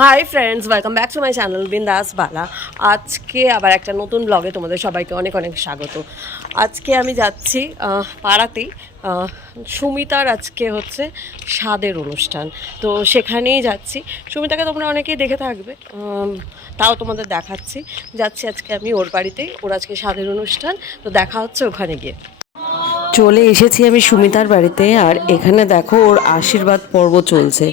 Hi friends, welcome back to my channel বিন্দাস বালা। আজকে আবার একটা নতুন ব্লগে তোমাদের সবাইকে অনেক অনেক স্বাগত। আজকে আমি যাচ্ছি পাড়াতেই। সুমিতার আজকে হচ্ছে স্বাদের অনুষ্ঠান, তো সেখানেই যাচ্ছি। সুমিতাকে তোমরা অনেকেই দেখে থাকবে, তাও তোমাদের দেখাচ্ছি। যাচ্ছি আজকে আমি ওর বাড়িতেই, ওর আজকে স্বাদের অনুষ্ঠান, তো দেখা হচ্ছে ওখানে গিয়ে। চলে এসেছি আমি সুমিতার বাড়িতে, আর এখানে দেখো ওর আশীর্বাদ পর্ব চলছে।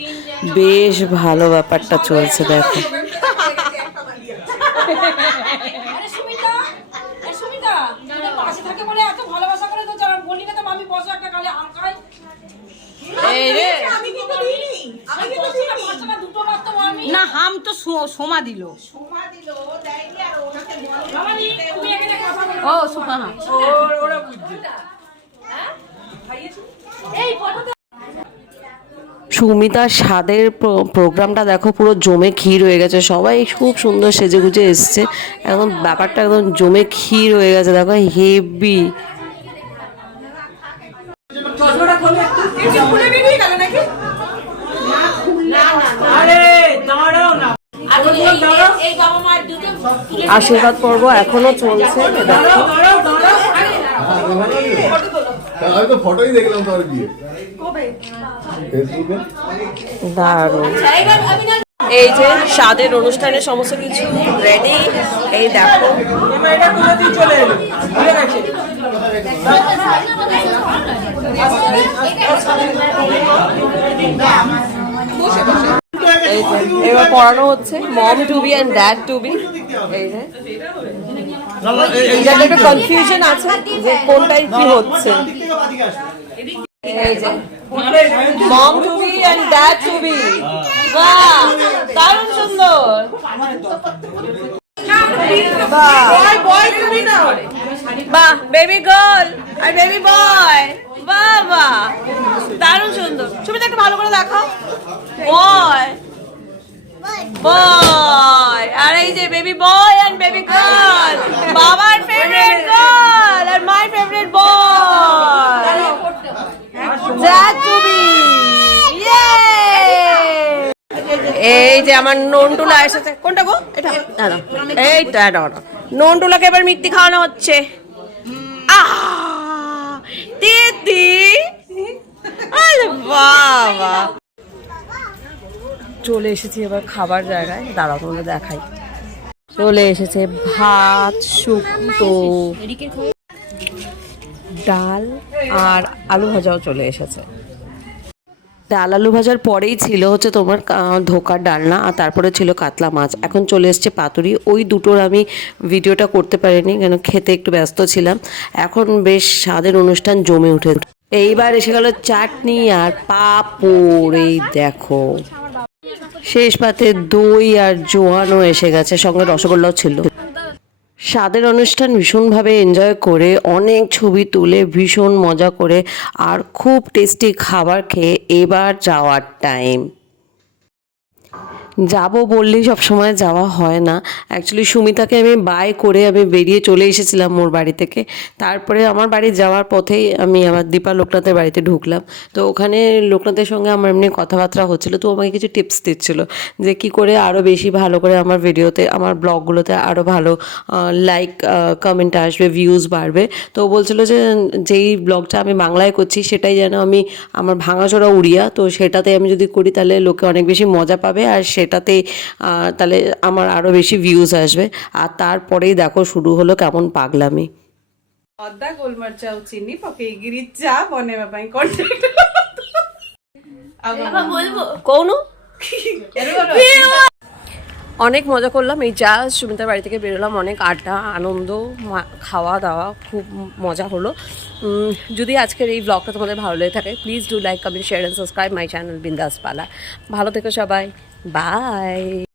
বেশ ভালো ব্যাপারটা চলছে, দেখো। না হাম তো সোমা দিল ও সোমা সুমিতার স্বাদের প্রোগ্রামটা দেখো, পুরো জমে ক্ষীর হয়ে গেছে। সবাই খুব সুন্দর সেজে গুজে এসছে, একদম ব্যাপারটা একদম জমে ক্ষীর হয়ে গেছে, দেখো হেভি। আশীর্বাদ পর্ব এখনো চলছে, আমি তো ফটোই দেখলাম তোর বিয়ে দারুণ। এই যে স্বাদের অনুষ্ঠানের সমস্ত কিছু রেডি, এই দেখো। এবার পড়ানো হচ্ছে mom to be and dad to be. এই যে একটা কনফিউশন আছে যে কোনটাই কি হচ্ছে। এই যে mom to be and dad to be. বাহ, দারুণ সুন্দর। বাহ, বেবি গার্ল আর বেবি বয়। বাহ বাহ, দারুণ সুন্দর। ছবিটা একটু ভালো করে দেখাও। বয় বয়, আর এই যে baby boy and baby girl. বাবার ফেভারিট গার্ল আর my favourite boy. That to be. এই যে আমার নন্টুলা এসেছে। কোনটা গো? এটা দাঁড়া, এইটা দাঁড়া। নন্টুলাকে এবার মিষ্টি খাওয়ানো হচ্ছে। দিদি, আরে বাবা। চলে এসেছি এবার খাবার জায়গায়, দাঁড়াও তোমাদের দেখাই। চলে এসেছে ভাত, শুক্তো, ডাল আর আলু ভাজাও চলে এসেছে। ডাল আলু ভাজার পরেই ছিল হচ্ছে তোমার ধোকার ডালনা, আর তারপরে ছিল কাতলা মাছ। এখন চলে এসছে পাতুরি। ওই দুটোর আমি ভিডিওটা করতে পারিনি, কেন খেতে একটু ব্যস্ত ছিলাম। এখন বেশ স্বাদের অনুষ্ঠান জমে উঠে। এইবার এসে গেল চাটনি আর পাঁপড়। এই দেখো, শেষ পাতে দই আর জোয়ানও এসে গেছে, সঙ্গে রসগোল্লাও ছিল। স্বাদের অনুষ্ঠান ভীষণভাবে এনজয় করে, অনেক ছবি তুলে, ভীষণ মজা করে, আর খুব টেস্টি খাবার খেয়ে এবার যাওয়ার টাইম। যাব বললেই সবসময় যাওয়া হয় না। অ্যাকচুয়ালি সুমিতাকে আমি বাই করে আমি বেরিয়ে চলে এসেছিলাম ওর বাড়ি থেকে। তারপরে আমার বাড়ি যাওয়ার পথেই আমি আবার দীপা লোকনাথের বাড়িতে ঢুকলাম। তো ওখানে লোকনাথের সঙ্গে আমার এমনি কথাবার্তা হচ্ছিলো, তো আমাকে কিছু টিপস দিচ্ছিল যে কী করে আরও বেশি ভালো করে আমার ভিডিওতে, আমার ব্লগগুলোতে আরও ভালো লাইক কমেন্ট আসবে, ভিউজ বাড়বে। তো বলছিল যে যেই ব্লগটা আমি বাংলায় করছি সেটাই যেন আমি, আমার ভাঙাচোরা উড়িয়া, তো সেটাতে আমি যদি করি তাহলে লোকে অনেক বেশি মজা পাবে, আর সেটাতে তাহলে আমার আরও বেশি ভিউজ আসবে। আর তারপরেই দেখো শুরু হলো কেমন পাগলামি। ଅଦା ଗୋଲମରିଚ ଆଉ ଚିନି ପକେଇକିରି ଚା ବନେଇବା ପାଇଁ କଣ୍ଟାକ୍ଟ কৌনো অনেক মজা করলাম। এই যা সুমিতার বাড়ি থেকে বেরোলাম, অনেক আড্ডা, আনন্দ, খাওয়া দাওয়া, খুব মজা হলো। যদি আজকের এই ব্লগটা তোমাদের ভালো লেগে থাকে, please do like, comment, share and subscribe my channel বিন্দাস পালা। ভালো থেকো সবাই, বাই।